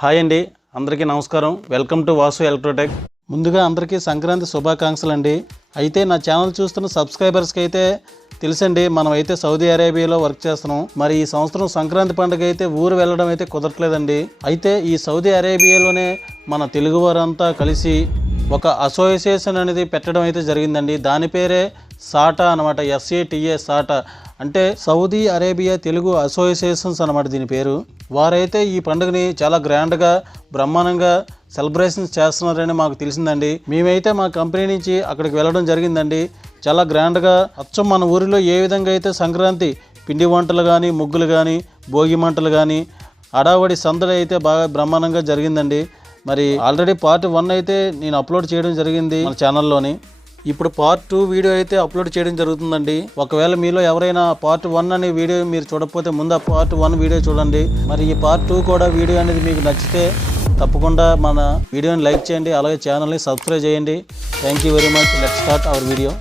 Hi అండి, అందరికీ నమస్కారం. Welcome to Vasu Electrotech. ముందుగా అందరికీ సంక్రాంతి శుభాకాంక్షలు అండి. అయితే నా ఛానల్ చూస్తున్న సబ్స్క్రైబర్స్కి అయితే తెలుసండి, మనం అయితే సౌదీ అరేబియాలో వర్క్ చేస్తున్నాం. మరి ఈ సంవత్సరం సంక్రాంతి పండుగ అయితే ఊరు వెళ్ళడం అయితే కుదరట్లేదండి. అయితే ఈ సౌదీ అరేబియాలోనే మన తెలుగు వారంతా కలిసి ఒక అసోసియేషన్ అనేది పెట్టడం అయితే జరిగిందండి. దాని పేరే సాటా అనమాట. SATA సాటా అంటే సౌదీ అరేబియా తెలుగు అసోసియేషన్స్ అనమాట దీని పేరు. వారైతే ఈ పండుగని చాలా గ్రాండ్గా బ్రహ్మాండంగా సెలబ్రేషన్స్ చేస్తున్నారని మాకు తెలిసిందండి. మేమైతే మా కంపెనీ నుంచి అక్కడికి వెళ్ళడం జరిగిందండి. చాలా గ్రాండ్గా అచ్చం మన ఊరిలో ఏ విధంగా అయితే సంక్రాంతి పిండి వంటలు కానీ, ముగ్గులు కానీ, భోగి మంటలు కానీ, అడావడి సందడి అయితే బాగా బ్రహ్మాండంగా జరిగిందండి. మరి ఆల్రెడీ పార్ట్ 1 అయితే నేను అప్లోడ్ చేయడం జరిగింది మన ఛానల్లోని. ఇప్పుడు పార్ట్ 2 వీడియో అయితే అప్లోడ్ చేయడం జరుగుతుందండి. ఒకవేళ మీలో ఎవరైనా పార్ట్ 1 అనే వీడియో మీరు చూడకపోతే ముందు ఆ పార్ట్ 1 వీడియో చూడండి. మరి ఈ పార్ట్ 2 కూడా వీడియో అనేది మీకు నచ్చితే తప్పకుండా మన వీడియోని లైక్ చేయండి, అలాగే ఛానల్ని సబ్స్క్రైబ్ చేయండి. Thank you very much. Let's start our video.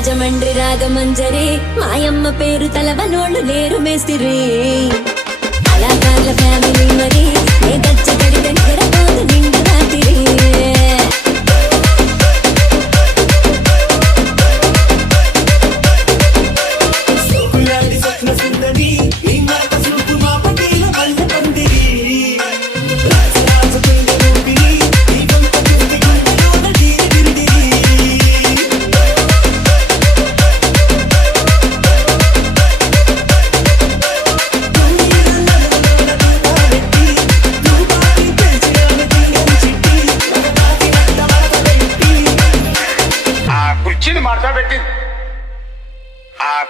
Rajahmundry Ragamanjari మాయమ్మ పేరు తలవనోళ్ళు లేరు మేస్తిరి కళాకారుల ఫ్యామిలీ మరి నే గచ్చ గడి దగ్గర పోదు నిండు రాత్రి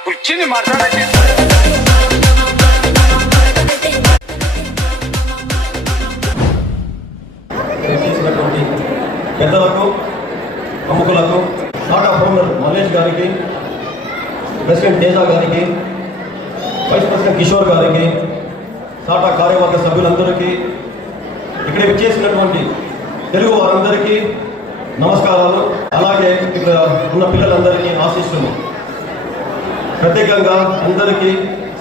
కుర్చీని మాట్లాడండి. చేసినటువంటి పెద్దలకు, ప్రముఖులకు, సాటా ఫౌండర్ మల్లేష్ గారికి, ప్రెసిడెంట్ తేజ గారికి, వైస్ ప్రెసిడెంట్ కిషోర్ గారికి, సాటా కార్యవర్గ సభ్యులందరికీ, ఇక్కడ విచ్చేసినటువంటి తెలుగు వారందరికీ నమస్కారాలు. అలాగే ఇక్కడ ఉన్న పిల్లలందరికీ ఆశీస్సులు. ప్రత్యేకంగా అందరికీ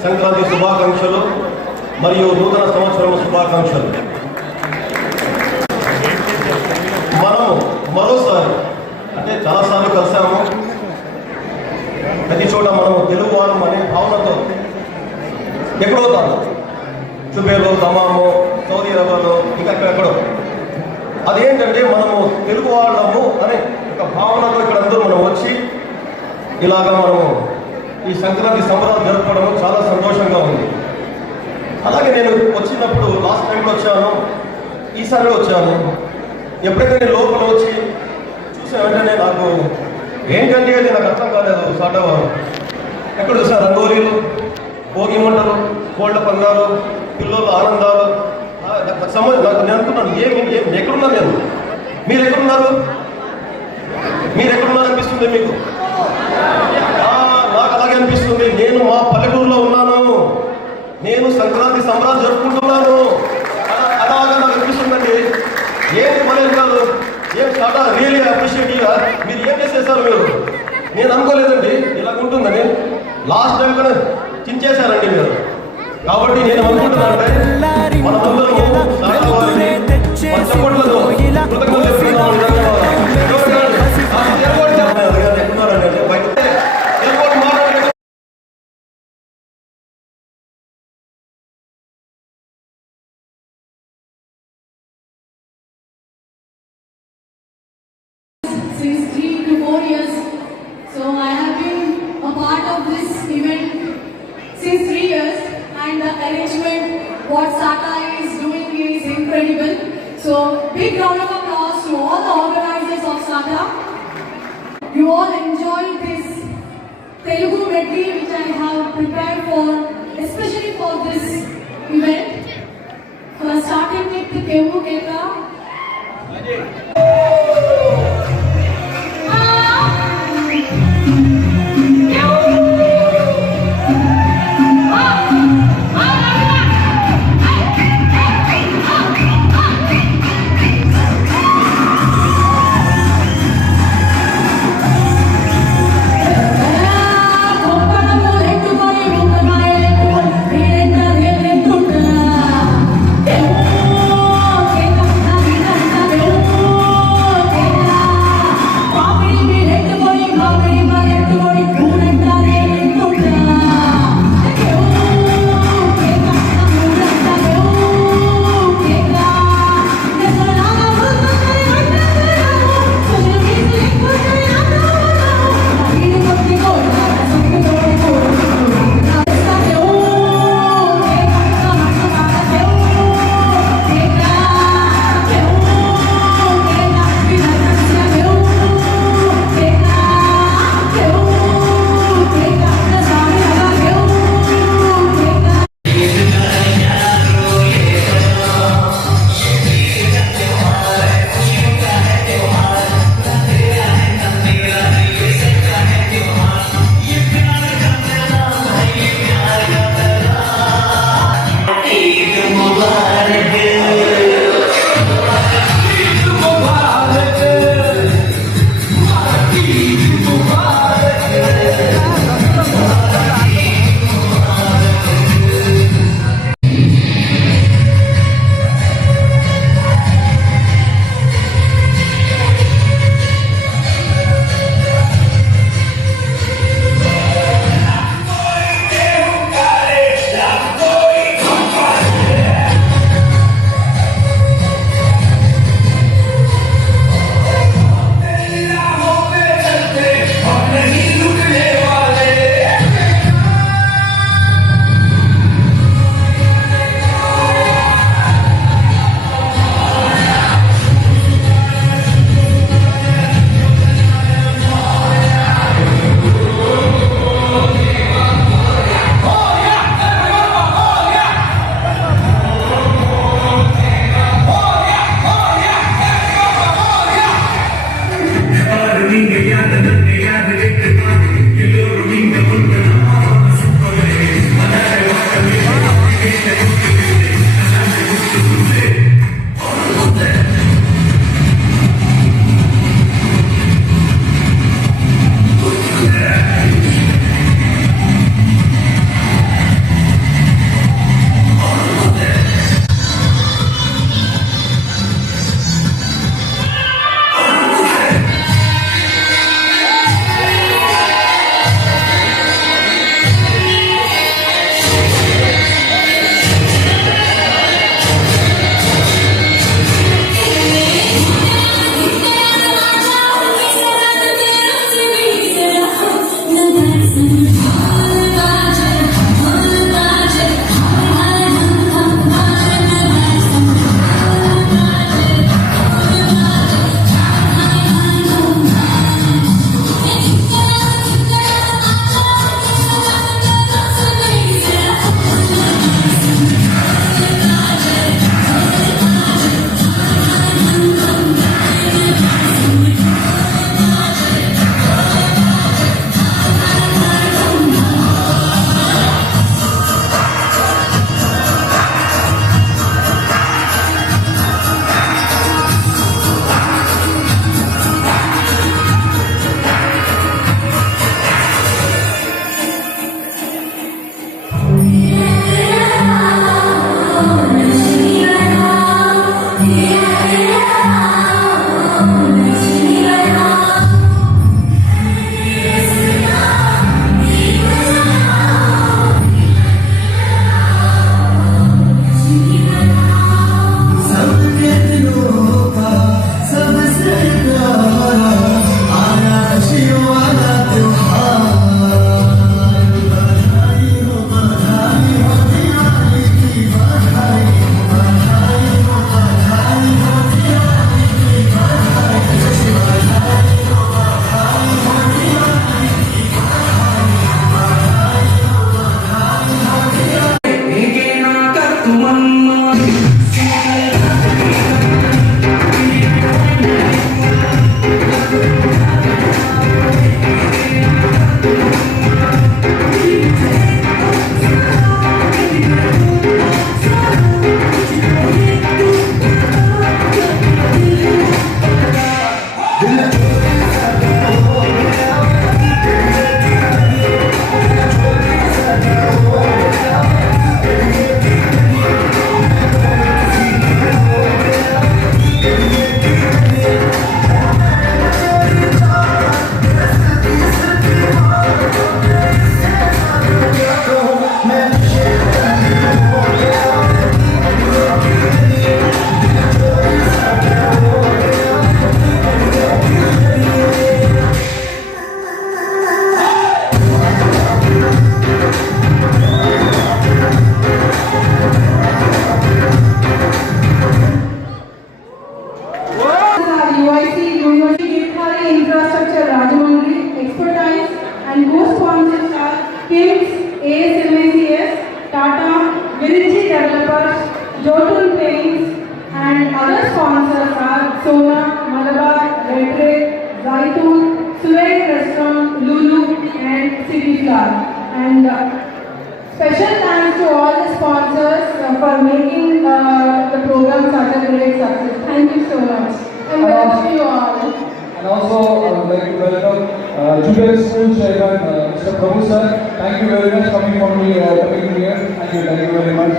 సంక్రాంతి శుభాకాంక్షలు మరియు నూతన సంవత్సరం శుభాకాంక్షలు. మనము మరోసారి అంటే చాలాసార్లు కలిసాము. ప్రతి చోట మనము తెలుగు వారం అనే భావనతో ఎక్కడవుతాము, దుబాయ్లో, దమాము, సౌదీ అరేబియాలో, ఇంకా ఎక్కడెక్కడో. అదేంటంటే మనము తెలుగు వాళ్ళము అనే ఒక భావనతో ఇక్కడ అందరూ మనం వచ్చి ఇలాగా మనము ఈ సంక్రాంతి సంబరాలు జరుపుకోవడం చాలా సంతోషంగా ఉంది. అలాగే నేను వచ్చినప్పుడు లాస్ట్ టైంలో వచ్చాను, ఈసారి వచ్చాను. ఎప్పుడైతే నేను లోపల వచ్చి చూసే వెంటనే నాకు ఏంటంటే అది నాకు అర్థం కాలేదు. సాటా ఎక్కడ చూసా రంగోలీలు, భోగి మంటలు, కోళ్ల పందాలు, పిల్లల ఆనందాలు. నాకు నేను అనుకున్నాను ఎక్కడున్నా నేను, మీరు ఎక్కడున్నారు అనిపిస్తుంది మీకు. నాకు అలాగే అనిపిస్తుంది. నేను మా పల్లెటూరులో ఉన్నాను, నేను సంక్రాంతి సంబరాలు జరుపుకుంటున్నాను. అలాగా నాకు అనిపిస్తుందండి. ఏం పని కాదు, ఏం చాలా రియలీ అప్రిషియేటివ్గా మీరు ఏం చేసేసారు మీరు. నేను అనుకోలేదండి ఇలా ఉంటుందని. లాస్ట్ టైం కూడా చించేశారండి మీరు. కాబట్టి నేను అనుకుంటున్నానంటే మనమందరము సాటా వారికి మన సపోర్ట్లతో since 3 to 4 years. So I have been a part of this event since 3 years, and the arrangement what Sata is doing is incredible. So big round of applause to all the organizers of Sata. You all enjoy this Telugu medley which I have prepared for, especially for this event. Starting with the Kevu Keka. UIC University Githari Infrastructure Rajahmundry expertise and co-sponsors are KIMS, ASMACS, Tata, Virinchi Developers, Jotun Paints, and other sponsors are Sona, Malabar, Redray, Zaitun, Suede Restaurant, Lulu, and City Flower. And special thanks to all the sponsors for making the program such a great success. Thank you so much. And welcome you all. And also, I would like to welcome Jubilee School Chairman, Mr. Prabhu sir. Thank you very much coming here. Thank you very much.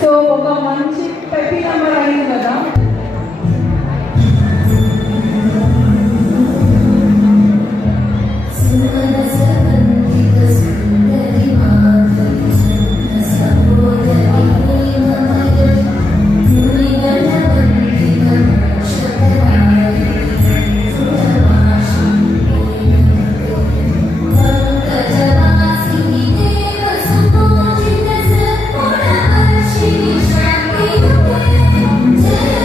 So ఒక మంచి peppy number అయింది కదా. Jai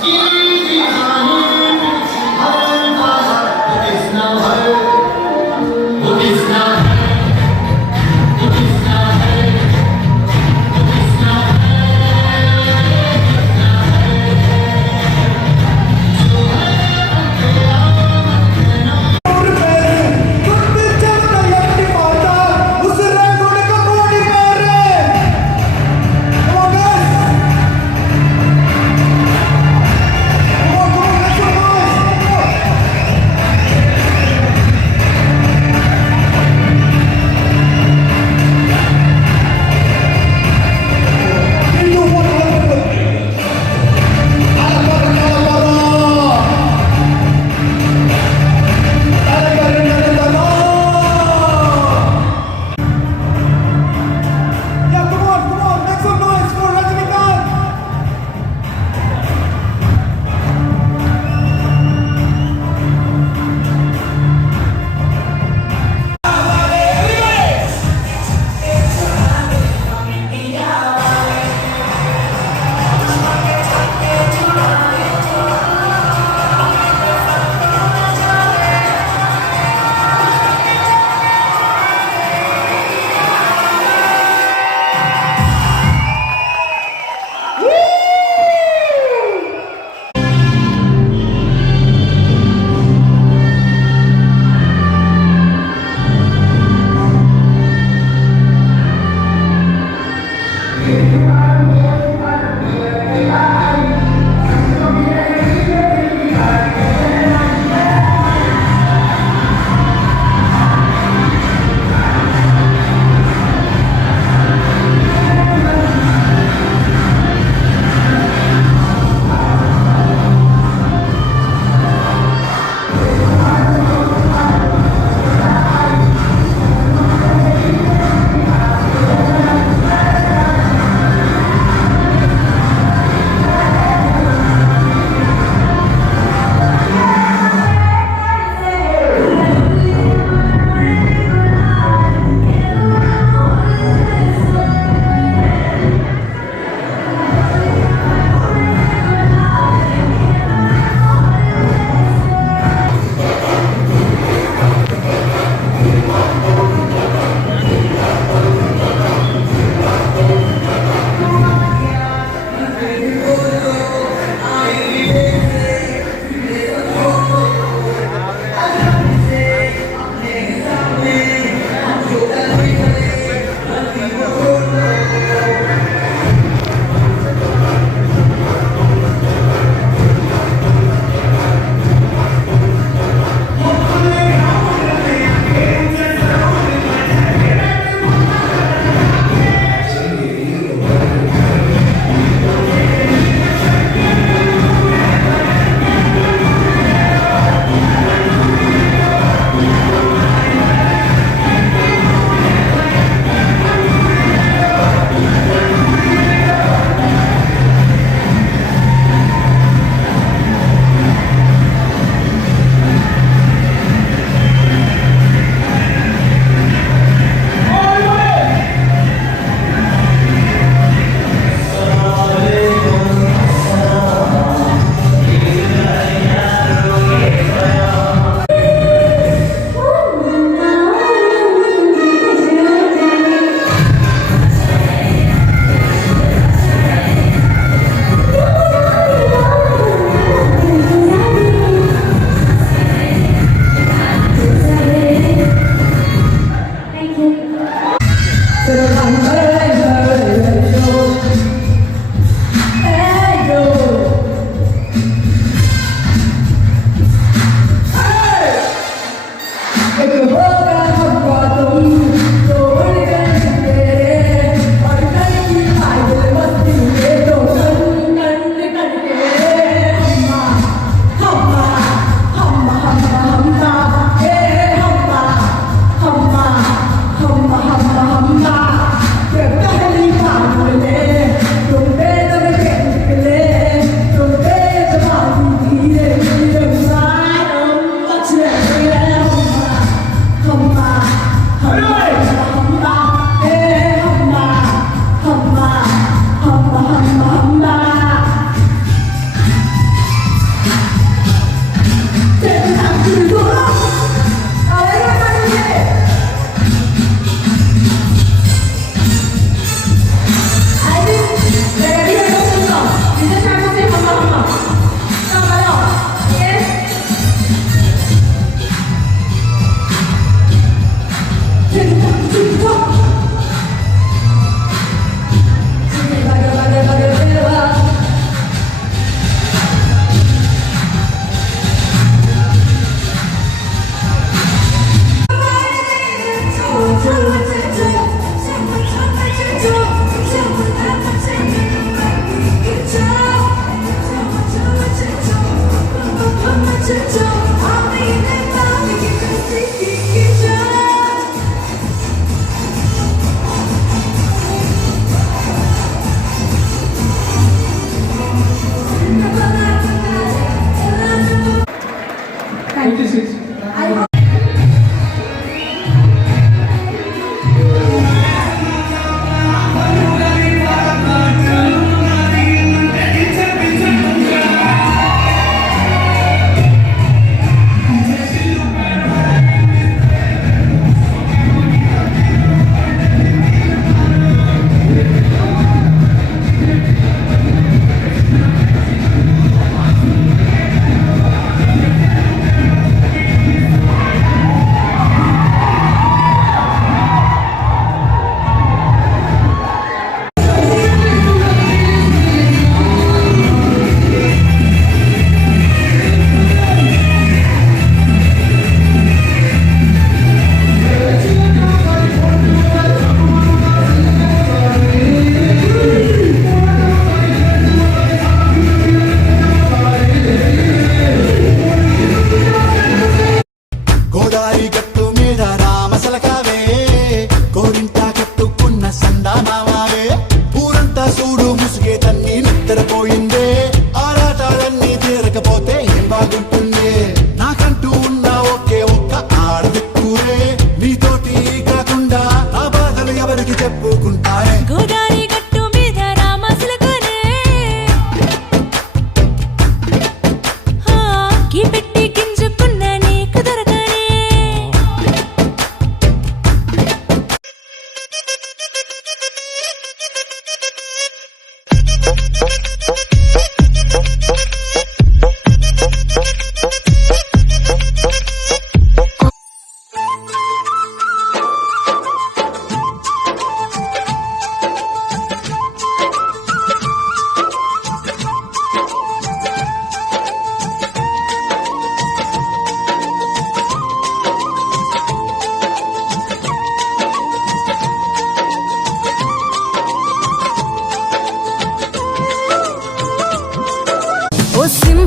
Come on, let's go.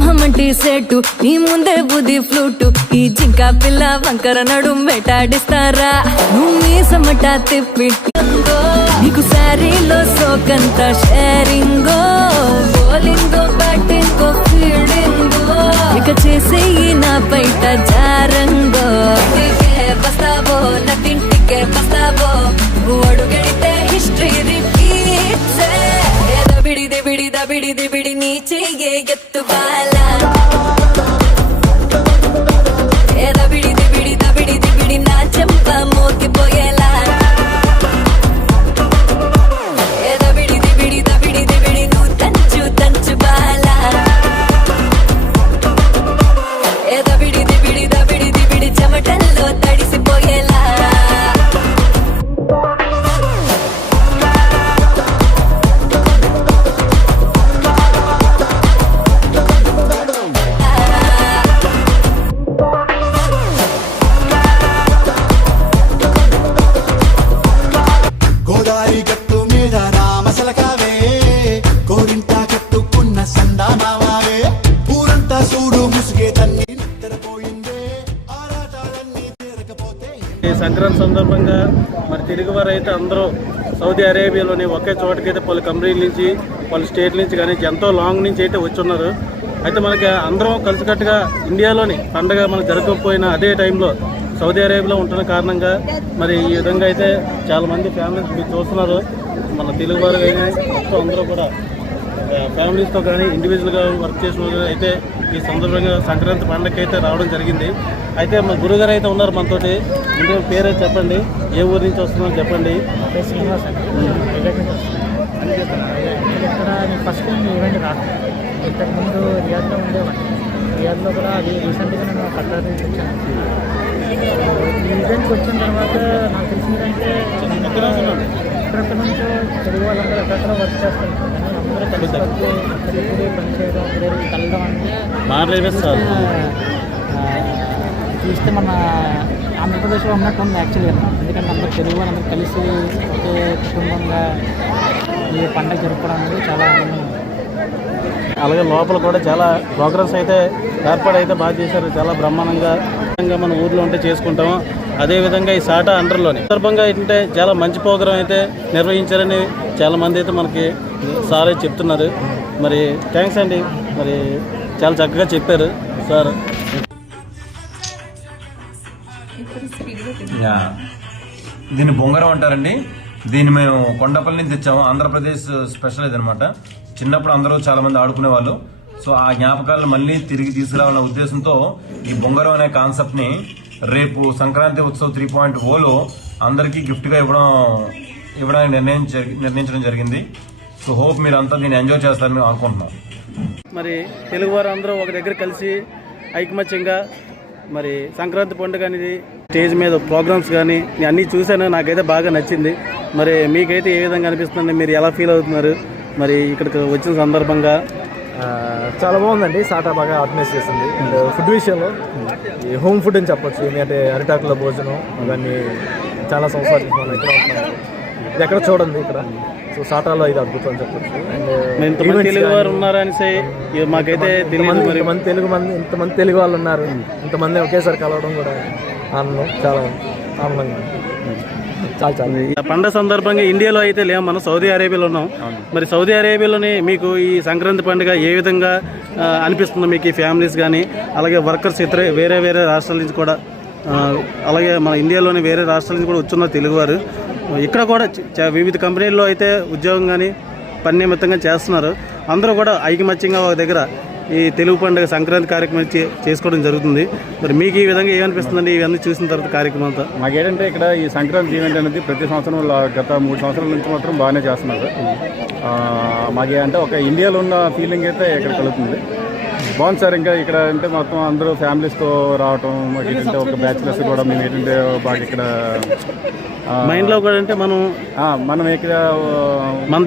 సింహమంటి సెట్టు నీ ముందే బుద్ధి flute ఈ జింక పిల్ల వంకర నడుం వేటాడిస్తారా నువ్వు మీసమట తిప్పి నీకు శారీలో సోకంత షేరింగో బౌలింగో బ్యాటింగో ఫీల్డింగో ఇక చేసేయి నా బయట జారంగో బస్తావో నా తింటికే బస్తావో అడుగడితే హిస్టరీ రిపీట్స్ దబిడి బిడి నీ చెయ్యే ఎత్తు బాలా దబిడి నా చెంప మోగిపోయేలా దబిడి నువ్వు తంచు బాలా దబిడి చెమటల్లో తడిసిపోయేలా గోదారి గట్టు మీద రామసలకావే కోరింట కట్టుకున్న సందామావే ఊరంతా చూడు ముసుగే తన్ని నిద్రపోయిందే ఆరాటాలన్నీ తీరకపోతే ఈ సంక్రాంతి సందర్భంగా మరి తెలుగువారు అయితే అందరూ సౌదీ అరేబియాలోని ఒకే చోటకైతే పలు కంపెనీల నుంచి పలు స్టేట్ల నుంచి కానీ ఎంతో లాంగ్ నుంచి అయితే వచ్చి ఉన్నారు. అయితే మనకి అందరం కలిసికట్టుగా ఇండియాలోని పండగ మనకు జరగకపోయినా అదే టైంలో సౌదీ అరేబియాలో ఉంటున్న కారణంగా మరి ఈ విధంగా అయితే చాలామంది ఫ్యామిలీస్ మీరు చూస్తున్నారు. మన తెలుగువారు కానీ మొత్తం అందరూ కూడా ఫ్యామిలీస్తో కానీ ఇండివిజువల్గా వర్క్ చేసిన వాళ్ళు అయితే ఈ సందర్భంగా సంక్రాంతి పండగకి అయితే రావడం జరిగింది. అయితే మా గురుగారు అయితే ఉన్నారు మనతోటి. ఇంటి పేరే చెప్పండి, ఏ ఊరు నుంచి వస్తున్నారో చెప్పండి. శ్రీనివాస్ అండి, వైజాగ్ నుంచి వస్తున్నాను. ఇక్కడ నేను ఫస్ట్ టైం ఈవెంట్ రాను. ఇంతకుముందు రియాద్లో ఉండేవాడిని. రియాద్లో కూడా అది రీసెంట్గా నేను కట్టార్ నుంచి వచ్చాను. ఈ ఈవెంట్కి వచ్చిన తర్వాత నాకు తెలిసిందంటే ఎక్కడెక్కడ నుంచో తెలుగు వాళ్ళందరూ ఎక్కడెక్కడ వర్క్ చేస్తుంటారు, కానీ అందరూ కలిసి కలిసి పనిచేయడం, అందరూ కలవడం అంటే చూస్తే మన ఆంధ్రప్రదేశ్లో ఉన్నట్టు ఉంది యాక్చువల్గా. ఎందుకంటే అందరూ తెలుగు వాళ్ళందరూ కలిసి ఒకే కుటుంబంగా ఈ పండుగ జరుపుకోవడం అనేది చాలా ఆనందంగా ఉంది. అలాగే లోపల కూడా చాలా ప్రోగ్రామ్స్ అయితే ఏర్పాటైతే బాగా చేశారు. చాలా బ్రహ్మాండంగా మన ఊర్లో ఉంటే చేసుకుంటాము. అదేవిధంగా ఈ సాటా అండర్లోని సందర్భంగా ఏంటంటే చాలా మంచి ప్రోగ్రాం అయితే నిర్వహించారని చాలామంది అయితే మనకి సార్ అయితే చెప్తున్నారు. మరి థ్యాంక్స్ అండి, మరి చాలా చక్కగా చెప్పారు సార్. దీన్ని బొంగరం అంటారండి. దీన్ని మేము కొండపల్లి నుంచి తెచ్చాము. ఆంధ్రప్రదేశ్ స్పెషల్ ఇదనమాట. చిన్నప్పుడు అందరూ చాలా మంది ఆడుకునే వాళ్ళు. సో ఆ జ్ఞాపకాలను మళ్ళీ తిరిగి తీసుకురావాలన్న ఉద్దేశంతో ఈ బొంగరం అనే కాన్సెప్ట్ ని రేపు సంక్రాంతి ఉత్సవ్ 3.0లో అందరికీ గిఫ్ట్ గా ఇవ్వడానికి నిర్ణయించడం జరిగింది. సో హోప్ మీరు అంతా దీన్ని ఎంజాయ్ చేస్తారని మేము అనుకుంటున్నాం. మరి తెలుగువారు అందరూ ఒక దగ్గర కలిసి ఐకమత్యంగా మరి సంక్రాంతి పండుగ అనేది స్టేజ్ మీద ప్రోగ్రామ్స్ కానీ నేను అన్నీ చూశాను, నాకైతే బాగా నచ్చింది. మరి మీకైతే ఏ విధంగా అనిపిస్తుంది, మీరు ఎలా ఫీల్ అవుతున్నారు మరి ఇక్కడికి వచ్చిన సందర్భంగా? చాలా బాగుందండి. సాటా బాగా ఆర్గనైజ్ చేసింది. అండ్ ఫుడ్ విషయంలో ఈ హోమ్ ఫుడ్ అని చెప్పొచ్చు. ఎందుకంటే అరిటాకుల భోజనం అవన్నీ చాలా సంవత్సరాలు మనం ఇక్కడ ఉంటున్నాం, ఇది ఎక్కడ చూడండి ఇక్కడ. సో సాటాలో ఇది అద్భుతం అని చెప్పొచ్చు. ఇంతమంది తెలుగు వారు ఉన్నారని మాకైతే ఇంతమంది తెలుగు వాళ్ళు ఉన్నారు, ఇంతమంది ఒకేసారి కలవడం కూడా ఆనందం, చాలా ఆనందంగా పండుగ సందర్భంగా ఇండియాలో అయితే లేము, మనం సౌదీ అరేబియాలో ఉన్నాం. మరి సౌదీ అరేబియాలోని మీకు ఈ సంక్రాంతి పండుగ ఏ విధంగా అనిపిస్తుంది మీకు, ఈ ఫ్యామిలీస్ కానీ అలాగే వర్కర్స్ ఇతర వేరే వేరే రాష్ట్రాల నుంచి కూడా, అలాగే మన ఇండియాలోని వేరే రాష్ట్రాల నుంచి కూడా వచ్చున్నారు తెలుగువారు. ఇక్కడ కూడా వివిధ కంపెనీల్లో అయితే ఉద్యోగం కానీ పని నిమిత్తంగా చేస్తున్నారు. అందరూ కూడా ఐకమత్యంగా ఒక దగ్గర ఈ తెలుగు పండుగ సంక్రాంతి కార్యక్రమం చేసుకోవడం జరుగుతుంది. మరి మీకు ఈ విధంగా ఏమనిపిస్తుందండి ఇవన్నీ చూసిన తర్వాత కార్యక్రమం అంతా? మాకేంటంటే ఇక్కడ ఈ సంక్రాంతి ఈవెంట్ అనేది ప్రతి సంవత్సరం గత 3 సంవత్సరాల నుంచి మాత్రం బాగానే చేస్తున్నారు. మాకేంటే ఒక ఇండియాలో ఉన్న ఫీలింగ్ అయితే ఇక్కడ కలుగుతుంది. బాగుంది సార్. ఇంకా ఇక్కడ అంటే మొత్తం అందరూ ఫ్యామిలీస్తో రావటం, మాకు ఏంటంటే ఒక బ్యాచిలర్స్ కూడా మేము ఏంటంటే బాగా ఇక్కడ మైండ్లో కూడా అంటే మనం ఇక్కడ మన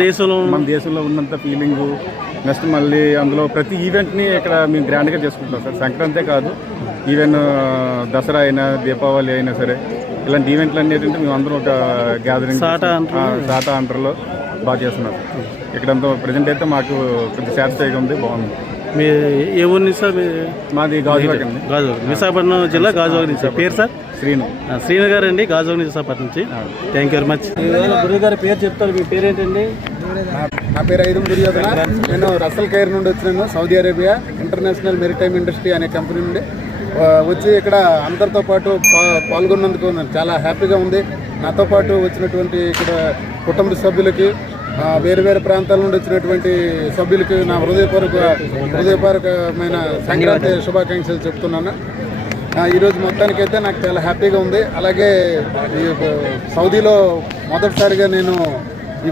దేశంలో ఉన్నంత ఫీలింగు. నెక్స్ట్ మళ్ళీ అందులో ప్రతి ఈవెంట్ని ఇక్కడ మేము గ్రాండ్గా చేసుకుంటాం సార్. సంక్రాంతే కాదు, ఈవెన్ దసరా అయినా దీపావళి అయినా సరే ఇలాంటి ఈవెంట్లు అన్నీ ఏంటంటే మేము అందరం ఒక గ్యాదరింగ్ సాటా అంటర్లో బాగా చేస్తున్నాం. ఇక్కడంతా ప్రజెంట్ అయితే మాకు కొంచెం సాటిస్ఫైగా ఉంది, బాగుంది. మీ ఏ ఊరు నుంచి సార్? మీ మాది గాజువాక అండి. గాజువాక, విశాఖపట్నం జిల్లా గాజువాక నుంచి. పేరు సార్? శ్రీను. శ్రీను గారు అండి, గాజువాక నుంచి, విశాఖపట్నం నుంచి. Thank you very much. గురువు గారి పేరు చెప్తారు. మీ పేరేంటండి? నా పేరు ఐదు దుర్యోధన. నేను రసల్ ఖైర్ నుండి వచ్చినాను, Saudi Arabia international maritime industry అనే కంపెనీ నుండి వచ్చి ఇక్కడ అందరితో పాటు పాల్గొన్నందుకు నాకు చాలా హ్యాపీగా ఉంది. నాతో పాటు వచ్చినటువంటి ఇక్కడ కుటుంబ సభ్యులకి, వేరు వేరు ప్రాంతాల నుండి వచ్చినటువంటి సభ్యులకి నా హృదయపూర్వకమైన సంక్రాంతి శుభాకాంక్షలు చెప్తున్నాను. ఈరోజు మొత్తానికైతే నాకు చాలా హ్యాపీగా ఉంది. అలాగే ఈ సౌదీలో మొదటిసారిగా నేను ఈ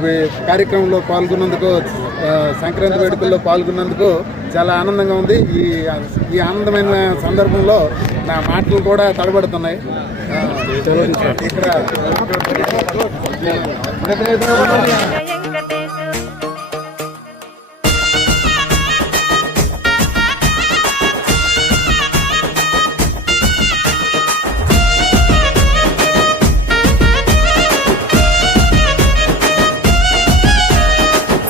కార్యక్రమంలో పాల్గొన్నందుకు, సంక్రాంతి వేడుకల్లో పాల్గొన్నందుకు చాలా ఆనందంగా ఉంది. ఈ ఆనందమైన సందర్భంలో నా మాటలు కూడా తడబడుతున్నాయి. ఇక్కడ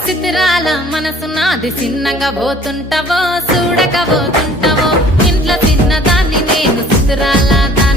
చిత్రాల మనసు నాది, చిన్నగా పోతుంటావో చూడక పోతుంటావో, ఇంట్లో చిన్నదాన్ని నేను చిత్రాల దాన్ని.